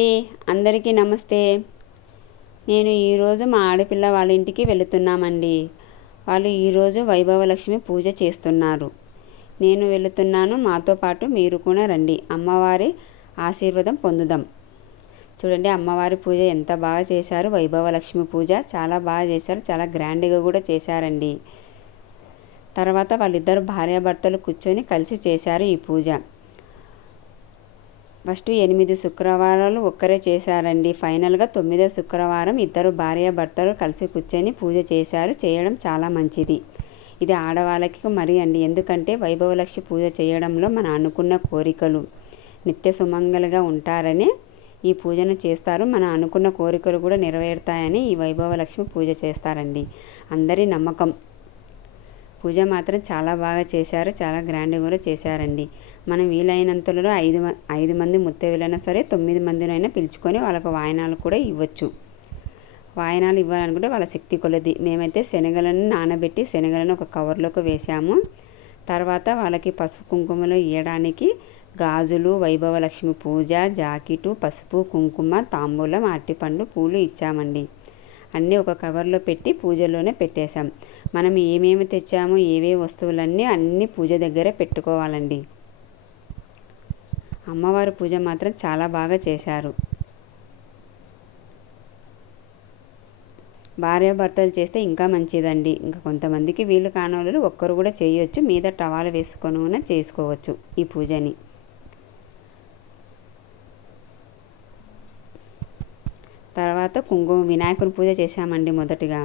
అండి. అందరికీ నమస్తే. నేను ఈరోజు మా ఆడపిల్ల వాళ్ళ ఇంటికి వెళుతున్నామండి. వాళ్ళు ఈరోజు వైభవలక్ష్మి పూజ చేస్తున్నారు. నేను వెళుతున్నాను. మాతో పాటు మీరు కూడా రండి. అమ్మవారి ఆశీర్వాదం పొందుదాం. చూడండి అమ్మవారి పూజ ఎంత బాగా చేశారు. వైభవలక్ష్మి పూజ చాలా బాగా చేశారు. చాలా గ్రాండ్గా కూడా చేశారండి. తర్వాత వాళ్ళిద్దరు భార్యాభర్తలు కూర్చొని కలిసి చేశారు ఈ పూజ. ఫస్ట్ ఎనిమిది శుక్రవారాలు ఒక్కరే చేశారండి. ఫైనల్గా తొమ్మిదో శుక్రవారం ఇద్దరు భార్యాభర్తలు కలిసి కూర్చొని పూజ చేశారు. చేయడం చాలా మంచిది. ఇది ఆడవాళ్ళకి మరి అండి. ఎందుకంటే వైభవలక్ష్మి పూజ చేయడంలో మన అనుకున్న కోరికలు నిత్య సుమంగలుగా ఉంటారని ఈ పూజను చేస్తారు. మన అనుకున్న కోరికలు కూడా నెరవేరుతాయని ఈ వైభవలక్ష్మి పూజ చేస్తారండి. అందరి నమ్మకం. పూజ మాత్రం చాలా బాగా చేశారు చాలా గ్రాండ్గా కూడా చేశారండి. మనం వీలైనంతలో ఐదు ఐదు మంది ముత్తైదులైనా సరే తొమ్మిది మందినైనా పిలుచుకొని వాళ్ళకు వాయనాలు కూడా ఇవ్వచ్చు. వాయనాలు ఇవ్వాలనుకుంటే వాళ్ళ శక్తి కొలది. మేమైతే శనగలను నానబెట్టి శనగలను ఒక కవర్లోకి వేసాము తర్వాత వాళ్ళకి పసుపు కుంకుమలు ఇవ్వడానికి గాజులు వైభవలక్ష్మి పూజ జాకెటు పసుపు కుంకుమ తాంబూలం అరటిపండు పూలు ఇచ్చామండి. అన్నీ ఒక కవర్లో పెట్టి పూజలోనే పెట్టేశాం. మనం ఏమేమి తెచ్చామో ఏవే వస్తువులన్నీ అన్నీ పూజ దగ్గరే పెట్టుకోవాలండి. అమ్మవారి పూజ మాత్రం చాలా బాగా చేశారు. భార్యాభర్తలు చేస్తే ఇంకా మంచిదండి. ఇంకా కొంతమందికి వీలు కానోళ్ళు ఒక్కరు కూడా చేయొచ్చు. మీద టవాలు వేసుకొని చేసుకోవచ్చు ఈ పూజని. తర్వాత కుంకుమ వినాయకుని పూజ చేశామండి మొదటిగా.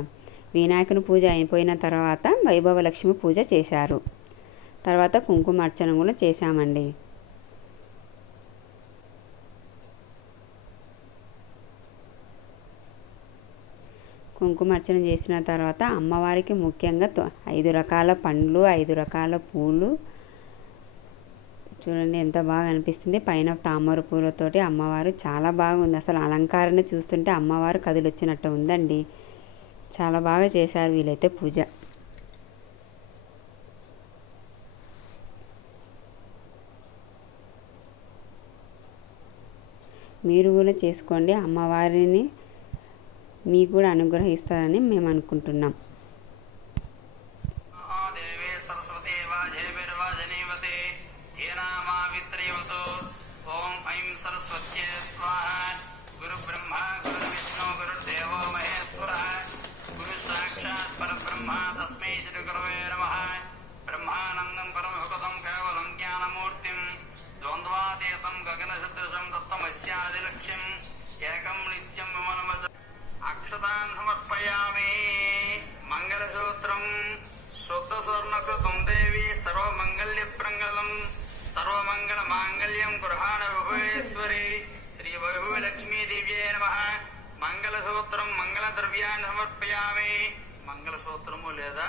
వినాయకుని పూజ అయిపోయిన తర్వాత వైభవలక్ష్మి పూజ చేశారు. తర్వాత కుంకుమ అర్చన కూడా చేశామండి. కుంకుమ అర్చన చేసిన తర్వాత అమ్మవారికి ముఖ్యంగా ఐదు రకాల పండ్లు ఐదు రకాల పూలు చూడండి ఎంత బాగా అనిపిస్తుంది. పైన తామర పూలతోటి అమ్మవారు చాలా బాగుంది. అసలు అలంకారాన్ని చూస్తుంటే అమ్మవారు కదిలొచ్చినట్టు ఉందండి. చాలా బాగా చేశారు వీళ్ళైతే పూజ. మీరు కూడా చేసుకోండి. అమ్మవారిని మీకు కూడా అనుగ్రహిస్తారని మేము అనుకుంటున్నాం. सरस्वत्यै स्वाहा गुरुब्रह्मा गुरुर्विष्णु गुरुर्देवो महेश्वरः गुरुसाक्षात् परब्रह्मा तस्मै श्रीगुरवे नमः ब्रह्मानन्दं परमभगतं केवलं ज्ञानमूर्तिं द्वन्द्वातीतं गगनसदृशं दत्तमस्यादिलक्ष्यम् एकं नित्यं विमलमज अक्षतान् समर्पयामि मङ्गलसूत्रम् शुद्धस्वर्णकृतं देवी सर्वमङ्गल्यप्रङ्गलं सर्वमङ्गलमाङ्गल्यं गृह విభువేశ్వరి శ్రీ వైభవలక్ష్మీ దివ్యే నమ. మంగళసూత్రం మంగళద్రవ్యాన్ని సమర్పయామి. మంగళసూత్రము లేదా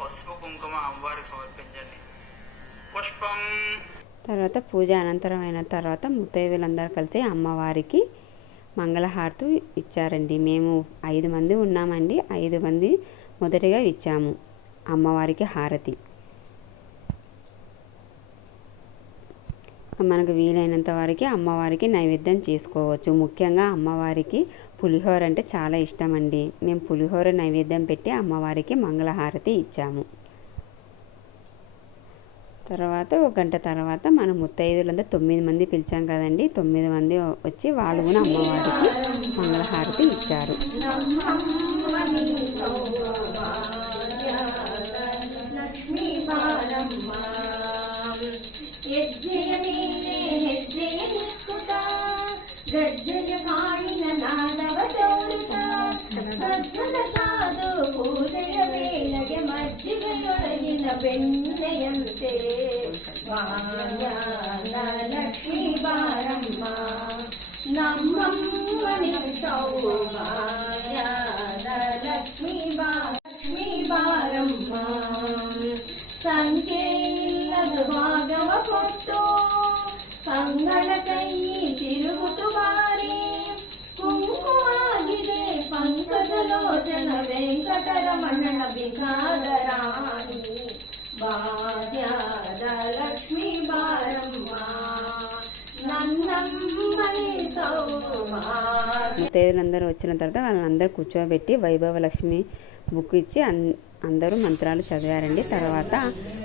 పసుపు కుంకుమ అమ్మవారికి సమర్పించండి. పుష్పం. తర్వాత పూజ అనంతరం అయిన తర్వాత ముత్తైదులందరూ కలిసి అమ్మవారికి మంగళహారతి ఇచ్చారండి. మేము ఐదు మంది ఉన్నామండి. ఐదు మంది మొదటిగా ఇచ్చాము అమ్మవారికి హారతి. మనకు వీలైనంత వరకు అమ్మవారికి నైవేద్యం చేసుకోవచ్చు. ముఖ్యంగా అమ్మవారికి పులిహోర అంటే చాలా ఇష్టం అండి మేము పులిహోర నైవేద్యం పెట్టి అమ్మవారికి మంగళహారతి ఇచ్చాము. తర్వాత ఒక గంట తర్వాత మన ముత్తైదులంతా తొమ్మిది మంది పిలిచాం కదండి. తొమ్మిది మంది వచ్చి వాళ్ళు కూడా అమ్మవారికి మంగళహారతి ముత్తైదులందరూ వచ్చిన తర్వాత వాళ్ళందరూ కూర్చోబెట్టి వైభవ లక్ష్మి బుక్ ఇచ్చి అన్ అందరూ మంత్రాలు చదివారండి. తర్వాత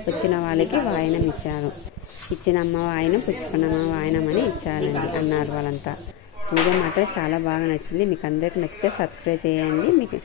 వచ్చిన వాళ్ళకి వాయనం ఇచ్చారు. ఇచ్చిన అమ్మ వాయనం పుచ్చుకున్న అమ్మ వాయనం అని ఇచ్చారండి అన్నారు వాళ్ళంతా. పూజ మాత్రం చాలా బాగా నచ్చింది. మీకు అందరికి నచ్చితే సబ్స్క్రైబ్ చేయండి. మీకు